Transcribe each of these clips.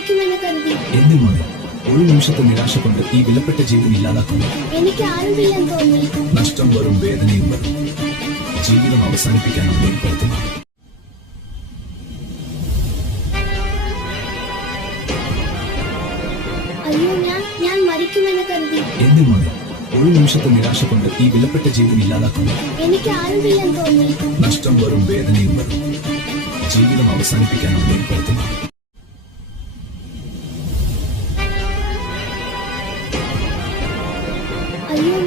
മരിക്കുമെന്ന് കരുതി. എന്റെ മോനെ, ഒരു നിമിഷത്തെ നിരാശ കൊണ്ട് ഈ വിലപ്പെട്ട ജീവൻ ഇല്ലാതാക്കുന്നു. എനിക്ക് ആരുമില്ലെന്ന് തോന്നി. നഷ്ടം വരും, വേദനയും വരും. ജീവിതം അവസാനിപ്പിക്കാനാണ് ഏർപ്പെടുത്തുന്നത്. അയ്യോ, ഞാൻ മരിക്കുമെന്ന് കരുതി. എന്റെ മോനെ, ഒരു നിമിഷത്തെ നിരാശ കൊണ്ട് ഈ വിലപ്പെട്ട ജീവൻ ഇല്ലാതാക്കുന്നു. എനിക്ക് ആരുമില്ലെന്ന് തോന്നി. നഷ്ടം വരും, വേദനയും വരും. ജീവിതം അവസാനിപ്പിക്കാനാണ് ഏർപ്പെടുത്തുന്നത്. അയ്യോ,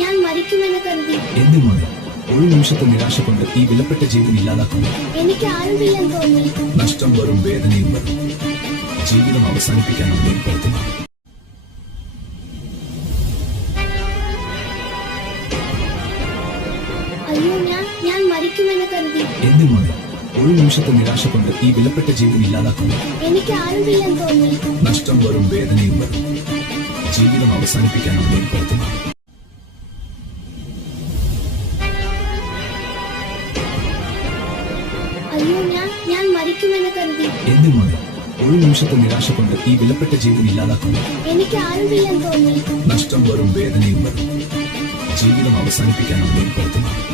ഞാൻ മരിക്കുമെന്ന് കരുതി. എന്റെ മോനെ, ഒരു നിമിഷത്തെ നിരാശ കൊണ്ട് ഈ വിലപ്പെട്ട ജീവൻ ഇല്ലാതാക്കുന്നു. എനിക്ക് ആരുമില്ലെന്ന് തോന്നി. നഷ്ടം വരും, വേദനയും വരും. ജീവിതം അവസാനിപ്പിക്കാനാണ് ഏർപ്പെടുത്തുന്നത്. അയ്യോ, ഞാൻ മരിക്കുമെന്ന് കരുതി. എന്റെ മോനെ, ഒരു നിമിഷത്തെ നിരാശ കൊണ്ട് ഈ വിലപ്പെട്ട ജീവൻ ഇല്ലാതാക്കുന്നു. എനിക്ക് ആരുമില്ലെന്ന് തോന്നി. നഷ്ടം വരും, വേദനയും വരും. ജീവിതം അവസാനിപ്പിക്കാനാണ് ഏർപ്പെടുത്തുന്നത്. അയ്യോ, ഞാൻ മരിക്കുമെന്ന് കരുതി. എന്റെ മോനെ, ഒരു നിമിഷത്തെ നിരാശ കൊണ്ട് ഈ വിലപ്പെട്ട ജീവൻ ഇല്ലാതാക്കുന്നു. എനിക്ക് ആരുമില്ലെന്ന് തോന്നി. നഷ്ടം വരും, വേദനയും വരും. ജീവിതം അവസാനിപ്പിക്കാനാണ് ഏർപ്പെടുത്തുന്നത്.